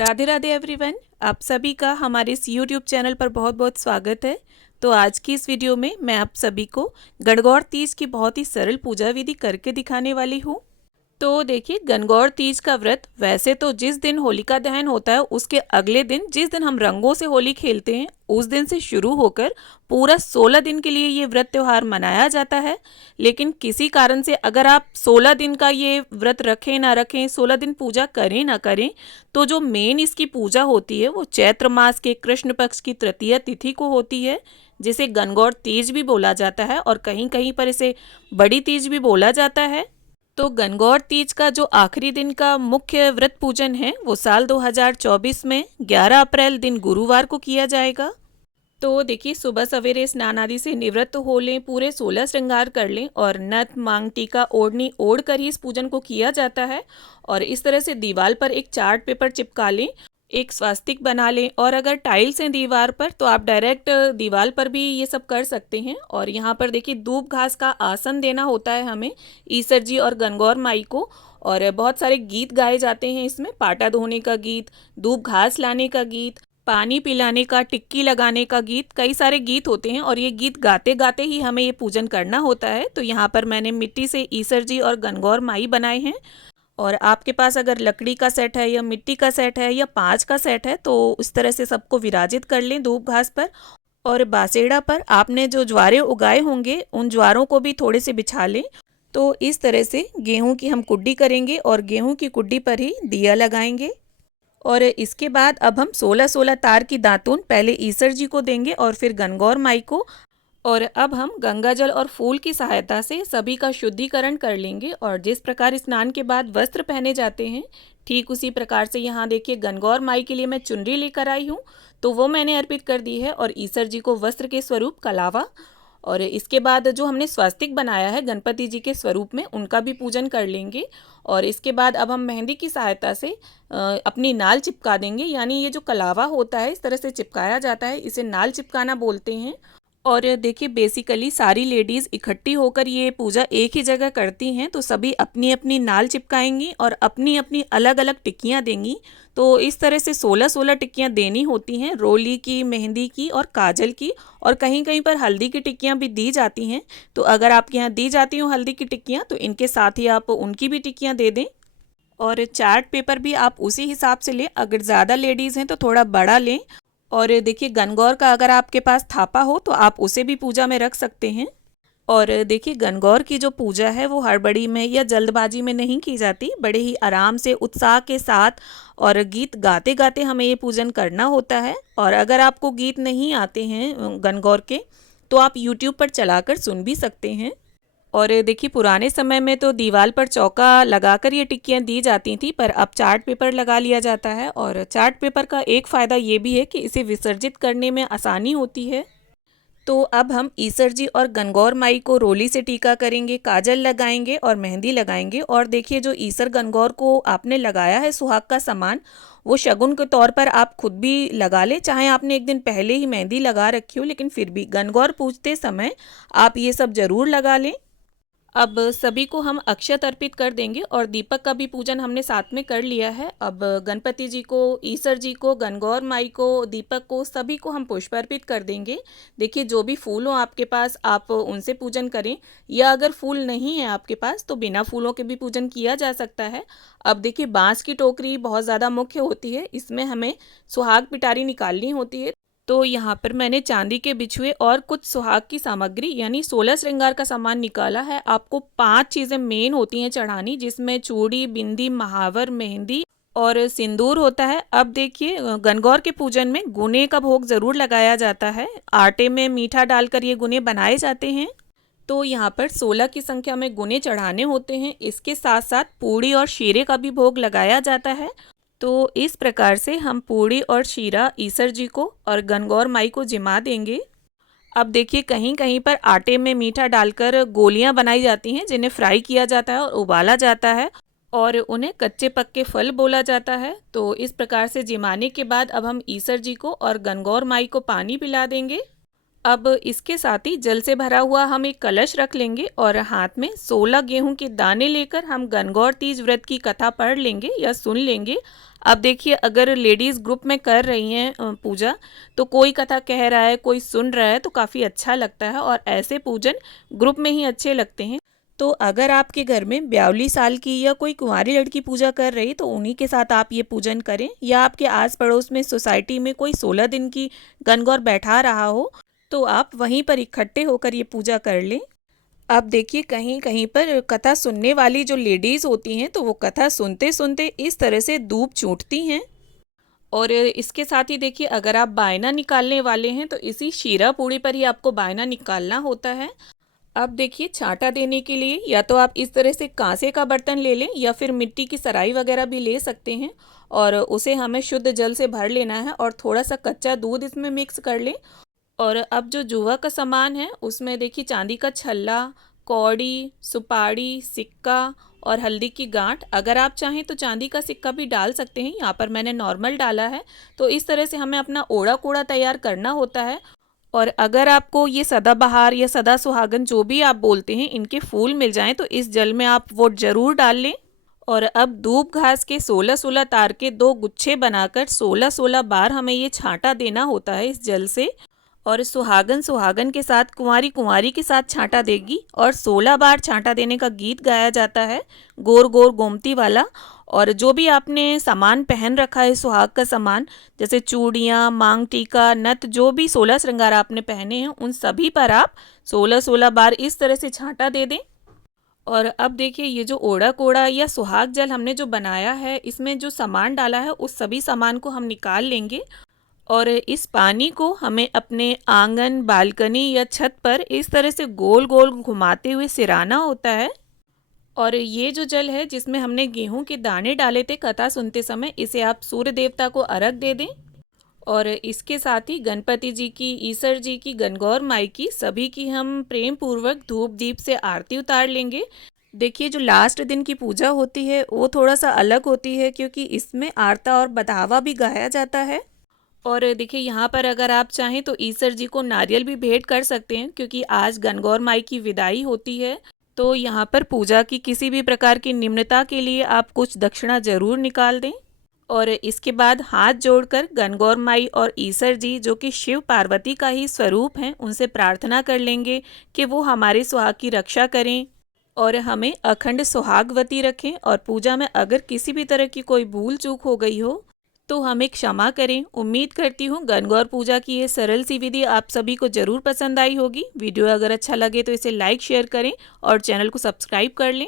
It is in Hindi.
राधे राधे एवरीवन। आप सभी का हमारे इस यूट्यूब चैनल पर बहुत बहुत स्वागत है। तो आज की इस वीडियो में मैं आप सभी को गणगौर तीज की बहुत ही सरल पूजा विधि करके दिखाने वाली हूँ। तो देखिए, गणगौर तीज का व्रत वैसे तो जिस दिन होलिका दहन होता है उसके अगले दिन, जिस दिन हम रंगों से होली खेलते हैं, उस दिन से शुरू होकर पूरा 16 दिन के लिए ये व्रत त्यौहार मनाया जाता है। लेकिन किसी कारण से अगर आप 16 दिन का ये व्रत रखें ना रखें, 16 दिन पूजा करें ना करें, तो जो मेन इसकी पूजा होती है वो चैत्र मास के कृष्ण पक्ष की तृतीया तिथि को होती है, जिसे गणगौर तीज भी बोला जाता है और कहीं कहीं पर इसे बड़ी तीज भी बोला जाता है। तो गणगौर तीज का जो आखिरी दिन का मुख्य व्रत पूजन है वो साल 2024 में 11 अप्रैल दिन गुरुवार को किया जाएगा। तो देखिए, सुबह सवेरे स्नान आदि से निवृत्त हो लें, पूरे 16 श्रृंगार कर लें और नथ मांग टीका ओढ़नी ओढ़ कर ही इस पूजन को किया जाता है। और इस तरह से दीवार पर एक चार्ट पेपर चिपका लें, एक स्वास्तिक बना लें, और अगर टाइल्स हैं दीवार पर तो आप डायरेक्ट दीवार पर भी ये सब कर सकते हैं। और यहाँ पर देखिए, दूब घास का आसन देना होता है हमें ईसर जी और गणगौर माई को। और बहुत सारे गीत गाए जाते हैं इसमें, पाटा धोने का गीत, दूब घास लाने का गीत, पानी पिलाने का, टिक्की लगाने का गीत, कई सारे गीत होते हैं और ये गीत गाते गाते ही हमें ये पूजन करना होता है। तो यहाँ पर मैंने मिट्टी से ईसर जी और गणगौर माई बनाए हैं। और आपके पास अगर लकड़ी का सेट है या मिट्टी का सेट है या 5 का सेट है तो इस तरह से सबको विराजित कर लें धूप घास पर। और बासेड़ा पर आपने जो ज्वारे उगाए होंगे उन ज्वारों को भी थोड़े से बिछा लें। तो इस तरह से गेहूं की हम कुड्डी करेंगे और गेहूं की कुड्डी पर ही दिया लगाएंगे। और इसके बाद अब हम 16-16 तार की दातून पहले ईसर जी को देंगे और फिर गणगौर माई को। और अब हम गंगा जल और फूल की सहायता से सभी का शुद्धिकरण कर लेंगे। और जिस प्रकार स्नान के बाद वस्त्र पहने जाते हैं, ठीक उसी प्रकार से यहाँ देखिए, गणगौर माई के लिए मैं चुनरी लेकर आई हूँ, तो वो मैंने अर्पित कर दी है। और ईसर जी को वस्त्र के स्वरूप कलावा। और इसके बाद जो हमने स्वास्तिक बनाया है गणपति जी के स्वरूप में, उनका भी पूजन कर लेंगे। और इसके बाद अब हम मेहंदी की सहायता से अपनी नाल चिपका देंगे। यानी ये जो कलावा होता है इस तरह से चिपकाया जाता है, इसे नाल चिपकाना बोलते हैं। और देखिए, बेसिकली सारी लेडीज़ इकट्ठी होकर ये पूजा एक ही जगह करती हैं, तो सभी अपनी अपनी नाल चिपकाएंगी और अपनी अपनी अलग अलग टिक्कियाँ देंगी। तो इस तरह से 16-16 टिक्कियाँ देनी होती हैं, रोली की, मेहंदी की और काजल की। और कहीं कहीं पर हल्दी की टिक्कियाँ भी दी जाती हैं। तो अगर आपके यहाँ दी जाती हों हल्दी की टिक्कियाँ, तो इनके साथ ही आप उनकी भी टिक्कियाँ दे दें। और चार्ट पेपर भी आप उसी हिसाब से लें, अगर ज़्यादा लेडीज़ हैं तो थोड़ा बड़ा लें। और देखिए, गणगौर का अगर आपके पास थापा हो तो आप उसे भी पूजा में रख सकते हैं। और देखिए, गणगौर की जो पूजा है वो हड़बड़ी में या जल्दबाजी में नहीं की जाती, बड़े ही आराम से उत्साह के साथ और गीत गाते गाते हमें ये पूजन करना होता है। और अगर आपको गीत नहीं आते हैं गणगौर के, तो आप यूट्यूब पर चलाकर सुन भी सकते हैं। और देखिए, पुराने समय में तो दीवार पर चौका लगाकर ये टिक्कियाँ दी जाती थी, पर अब चार्ट पेपर लगा लिया जाता है। और चार्ट पेपर का एक फ़ायदा ये भी है कि इसे विसर्जित करने में आसानी होती है। तो अब हम ईसर जी और गणगौर माई को रोली से टीका करेंगे, काजल लगाएंगे और मेहंदी लगाएंगे। और देखिए, जो ईसर गणगौर को आपने लगाया है सुहाग का सामान, वो शगुन के तौर पर आप खुद भी लगा लें, चाहे आपने एक दिन पहले ही मेहंदी लगा रखी हो, लेकिन फिर भी गणगौर पूजते समय आप ये सब ज़रूर लगा लें। अब सभी को हम अक्षत अर्पित कर देंगे और दीपक का भी पूजन हमने साथ में कर लिया है। अब गणपति जी को, ईसर जी को, गणगौर माई को, दीपक को, सभी को हम पुष्प अर्पित कर देंगे। देखिए, जो भी फूल हो आपके पास आप उनसे पूजन करें, या अगर फूल नहीं है आपके पास तो बिना फूलों के भी पूजन किया जा सकता है। अब देखिए, बांस की टोकरी बहुत ज़्यादा मुख्य होती है, इसमें हमें सुहाग पिटारी निकालनी होती है। तो यहाँ पर मैंने चांदी के बिछुए और कुछ सुहाग की सामग्री यानी 16 श्रृंगार का सामान निकाला है। आपको 5 चीज़ें मेन होती हैं चढ़ानी, जिसमें चूड़ी, बिंदी, महावर, मेहंदी और सिंदूर होता है। अब देखिए, गणगौर के पूजन में गुने का भोग ज़रूर लगाया जाता है। आटे में मीठा डालकर ये गुने बनाए जाते हैं। तो यहाँ पर 16 की संख्या में गुने चढ़ाने होते हैं। इसके साथ साथ पूड़ी और शीरे का भी भोग लगाया जाता है। तो इस प्रकार से हम पूड़ी और शीरा ईसर जी को और गणगौर माई को जिमा देंगे। अब देखिए, कहीं कहीं पर आटे में मीठा डालकर गोलियां बनाई जाती हैं, जिन्हें फ्राई किया जाता है और उबाला जाता है, और उन्हें कच्चे पक्के फल बोला जाता है। तो इस प्रकार से जिमाने के बाद अब हम ईसर जी को और गणगौर माई को पानी पिला देंगे। अब इसके साथ ही जल से भरा हुआ हम एक कलश रख लेंगे और हाथ में 16 गेहूं के दाने लेकर हम गणगौर तीज व्रत की कथा पढ़ लेंगे या सुन लेंगे। अब देखिए, अगर लेडीज़ ग्रुप में कर रही हैं पूजा, तो कोई कथा कह रहा है, कोई सुन रहा है, तो काफ़ी अच्छा लगता है और ऐसे पूजन ग्रुप में ही अच्छे लगते हैं। तो अगर आपके घर में 42 साल की या कोई कुंवारी लड़की पूजा कर रही, तो उन्हीं के साथ आप ये पूजन करें, या आपके आस पड़ोस में सोसाइटी में कोई 16 दिन की गणगौर बैठा रहा हो, तो आप वहीं पर इकट्ठे होकर ये पूजा कर लें। अब देखिए, कहीं कहीं पर कथा सुनने वाली जो लेडीज़ होती हैं, तो वो कथा सुनते सुनते इस तरह से धूप छूटती हैं। और इसके साथ ही देखिए, अगर आप बायना निकालने वाले हैं, तो इसी शीरा पूड़ी पर ही आपको बायना निकालना होता है। अब देखिए, छांटा देने के लिए या तो आप इस तरह से कांसे का बर्तन ले लें या फिर मिट्टी की सराई वगैरह भी ले सकते हैं, और उसे हमें शुद्ध जल से भर लेना है और थोड़ा सा कच्चा दूध इसमें मिक्स कर लें। और अब जो जुआ का सामान है, उसमें देखिए चांदी का छल्ला, कौड़ी, सुपारी, सिक्का और हल्दी की गांठ। अगर आप चाहें तो चांदी का सिक्का भी डाल सकते हैं, यहाँ पर मैंने नॉर्मल डाला है। तो इस तरह से हमें अपना ओड़ा कोड़ा तैयार करना होता है। और अगर आपको ये सदाबहार या सदा सुहागन जो भी आप बोलते हैं, इनके फूल मिल जाएं, तो इस जल में आप वो ज़रूर डाल लें। और अब दूब घास के 16-16 तार के 2 गुच्छे बनाकर 16-16 बार हमें ये छांटा देना होता है इस जल से। और सुहागन सुहागन के साथ, कुंवारी कुंवारी के साथ छांटा देगी और 16 बार छांटा देने का गीत गाया जाता है, गोर गोर गोमती वाला। और जो भी आपने सामान पहन रखा है, सुहाग का सामान, जैसे चूड़ियाँ, मांग टीका, नथ, जो भी 16 श्रृंगार आपने पहने हैं, उन सभी पर आप 16-16 बार इस तरह से छांटा दे दें। और अब देखिए, ये जो ओड़ा कोड़ा या सुहाग जल हमने जो बनाया है, इसमें जो सामान डाला है, उस सभी सामान को हम निकाल लेंगे। और इस पानी को हमें अपने आंगन, बालकनी या छत पर इस तरह से गोल गोल घुमाते हुए सिराना होता है। और ये जो जल है, जिसमें हमने गेहूं के दाने डाले थे कथा सुनते समय, इसे आप सूर्य देवता को अर्घ दे दें। और इसके साथ ही गणपति जी की, ईसर जी की, गणगौर माई की, सभी की हम प्रेम पूर्वक धूप दीप से आरती उतार लेंगे। देखिए, जो लास्ट दिन की पूजा होती है, वो थोड़ा सा अलग होती है, क्योंकि इसमें आरता और बधावा भी गाया जाता है। और देखिए, यहाँ पर अगर आप चाहें तो ईसर जी को नारियल भी भेंट कर सकते हैं, क्योंकि आज गणगौर माई की विदाई होती है। तो यहाँ पर पूजा की किसी भी प्रकार की निम्नता के लिए आप कुछ दक्षिणा जरूर निकाल दें। और इसके बाद हाथ जोड़कर गणगौर माई और ईसर जी, जो कि शिव पार्वती का ही स्वरूप हैं, उनसे प्रार्थना कर लेंगे कि वो हमारे सुहाग की रक्षा करें और हमें अखंड सुहागवती रखें। और पूजा में अगर किसी भी तरह की कोई भूल चूक हो गई हो, तो हमें क्षमा करें। उम्मीद करती हूँ गणगौर पूजा की ये सरल सी विधि आप सभी को ज़रूर पसंद आई होगी। वीडियो अगर अच्छा लगे तो इसे लाइक शेयर करें और चैनल को सब्सक्राइब कर लें।